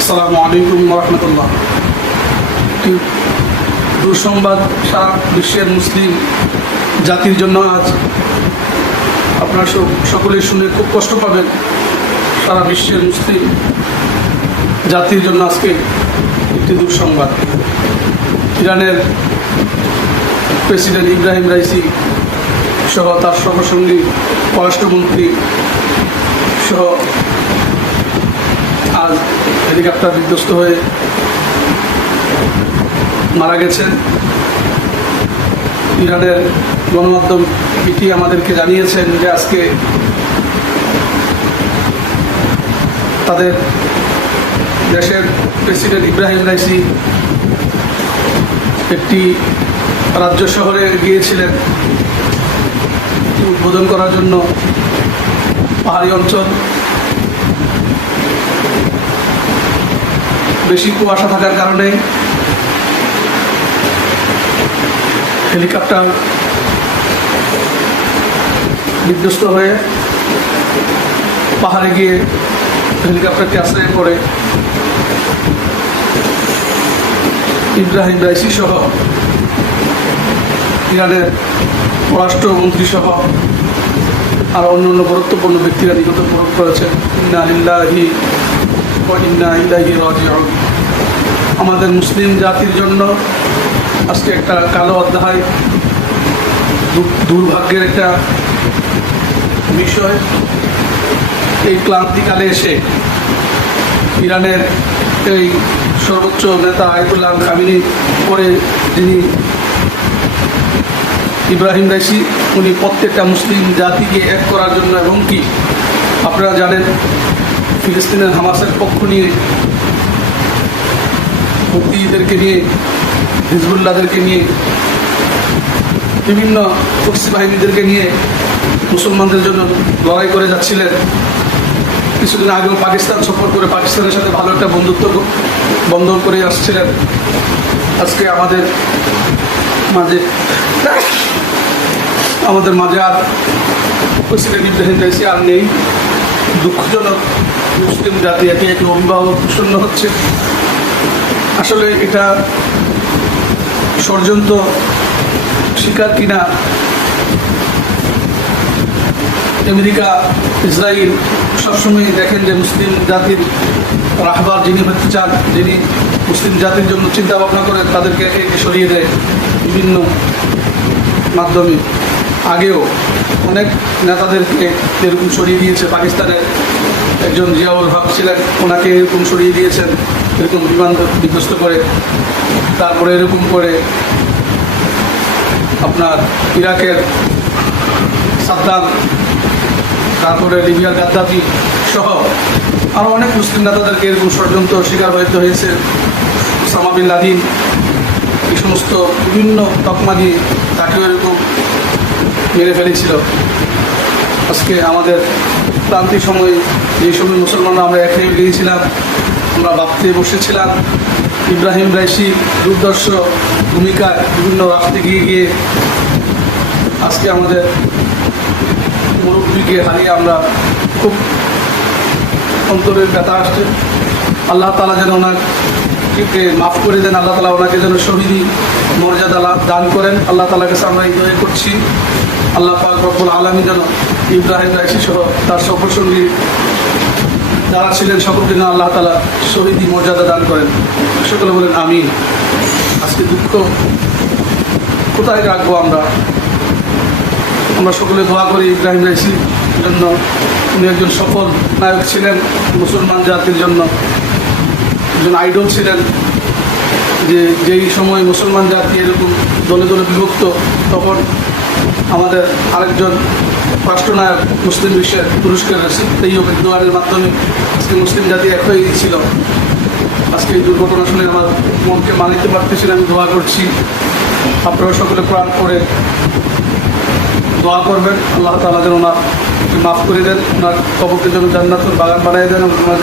আসসালামু আলাইকুম রহমতুল্লাহ। দুঃসংবাদ সারা বিশ্বের মুসলিম জাতির জন্য আজ আপনারা সকলেই শুনে খুব কষ্ট পাবেন। সারা বিশ্বের মুসলিম জাতির জন্য আজকে একটি দুঃসংবাদ। ইরানের প্রেসিডেন্ট ইব্রাহিম রাইসি সহ তার সহসঙ্গী পররাষ্ট্রমন্ত্রী সহ আজ হেলিকপ্টার বিধ্বস্ত হয়ে মারা গেছেন। ইরানের গণমাধ্যম এটি আমাদেরকে জানিয়েছেন যে আজকে তাদের দেশের প্রেসিডেন্ট ইব্রাহিম রাইসি একটি রাজ্য শহরে গিয়েছিলেন উদ্বোধন করার জন্য। পাহাড়ি অঞ্চল, বেশি কুয়াশা থাকার কারণে হেলিকপ্টার বিধ্বস্ত হয়ে পাহাড়ে গিয়ে হেলিকপ্টারটি আশ্রয় করে ইব্রাহিম রাইসি সহ ইরানের পররাষ্ট্রমন্ত্রী সহ আর অন্যান্য গুরুত্বপূর্ণ ব্যক্তিরা নিহত বরণ করেছেন। ইন্না লিল্লাহি ওয়া ইন্না ইলাইহি রাজিউন। আমাদের মুসলিম জাতির জন্য আজকে একটা কালো অধ্যায়, দুর্ভাগ্যের একটা বিষয়। এই ক্লান্তিকালে এসে ইরানের এই সর্বোচ্চ নেতা আয়াতুল্লাহ খামেনি পরে যিনি ইব্রাহিম রাইসি, উনি প্রত্যেকটা মুসলিম জাতিকে এক করার জন্য, এবং কি আপনারা জানেন ফিলিস্তিনের হামাসের পক্ষ নিয়ে, হুতিদেরকে নিয়ে, হিজবুল্লাহদেরকে নিয়ে, বিভিন্ন প্রক্সি বাহিনীদেরকে নিয়ে মুসলমানদের জন্য লড়াই করে যাচ্ছিলেন। কিছুদিন আগেও পাকিস্তান সফর করে পাকিস্তানের সাথে ভালো একটা বন্ধুত্ব বন্ধন করে আসছিলেন। আজকে আমাদের মাঝে আর প্রেসিডেন্ট ইব্রাহিম রাইসি আর নেই। দুঃখজনক, মুসলিম জাতি একে একে অভিভাবক শূন্য হচ্ছে। আসলে এটা ষড়যন্ত্র স্বীকার কিনা আমেরিকা, ইসরায়েল সবসময় দেখেন যে মুসলিম জাতির রাহবার যিনি হতে চান, যিনি মুসলিম জাতির জন্য চিন্তা ভাবনা করে, তাদেরকে একে একে সরিয়ে দেয় বিভিন্ন মাধ্যমে। আগেও অনেক নেতাদেরকে এরকম সরিয়ে দিয়েছে। পাকিস্তানের একজন জিয়াউল হক ছিলেন, ওনাকে এরকম সরিয়ে দিয়েছেন এরকম বিমান বিধ্বস্ত করে। তারপরে এরকম করে আপনার ইরাকের সাদ্দাম, তারপরে লিবিয়ার গাদ্দাফি সহ আরও অনেক মুসলিম নেতাদেরকে এরকম ষড়যন্ত্র শিকার হতে হয়েছে। ওসামা বিন লাদেন, এই সমস্ত বিভিন্ন তকমা দিয়ে তাকেও এরকম মেরে ফেলেছিল। আজকে আমাদের ক্রান্তির সময়, যে সময় মুসলমানরা আমরা এক হয়ে গিয়েছিলাম, আমরা ভাবতে বসেছিলাম ইব্রাহিম রাইসি দুর্দর্শ ভূমিকায় বিভিন্ন রাস্তায় গিয়ে গিয়ে আজকে আমাদের মুরব্বীকে হারিয়ে আমরা খুব অন্তরের ব্যথা আসছে। আল্লাহ তাআলা যেন ওনাকে মাফ করে দেন, আল্লাহ তাআলা ওনাকে যেন শহীদি মর্যাদা দান করেন। আল্লাহ তাআলার কাছে আমরা এই দোয়া করছি, আল্লাহ পাক রব্বুল আলামিন যেন ইব্রাহিম রাইসি সহ তার সফরসঙ্গী যারা ছিলেন সকলকে যেন আল্লাহ তাআলা শহীদি মর্যাদা দান করেন। সকলে বলেন আমিন। আজকে দুঃখ কোথায় রাখবো আমরা? আমরা সকলে দোয়া করি ইব্রাহিম রাইসির জন্য। উনি একজন সফল নায়ক ছিলেন, মুসলমান জাতির জন্য একজন আইডল ছিলেন। যেই সময় মুসলমান জাতি এরকম দলে দলে বিভক্ত, তখন আমাদের আরেকজন রাষ্ট্রনায়ক মুসলিম বিশ্বের তুরস্কের রসিদ তাইয়্যিব এরদোয়ানের মাধ্যমে আজকে মুসলিম জাতি এক হয়ে গিয়েছিল। আজকে এই দুর্ঘটনা শুনে আমার মনকে মানিতে পারতেছি না। আমি দোয়া করছি আপনারা সকলে প্রাণ করে দোয়া করবেন, আল্লাহ তাআলা যেন ওনার মাফ করে দেন, ওনার কবরকে যেন জান্নাতুল বাগান বানিয়ে দেন, ওনার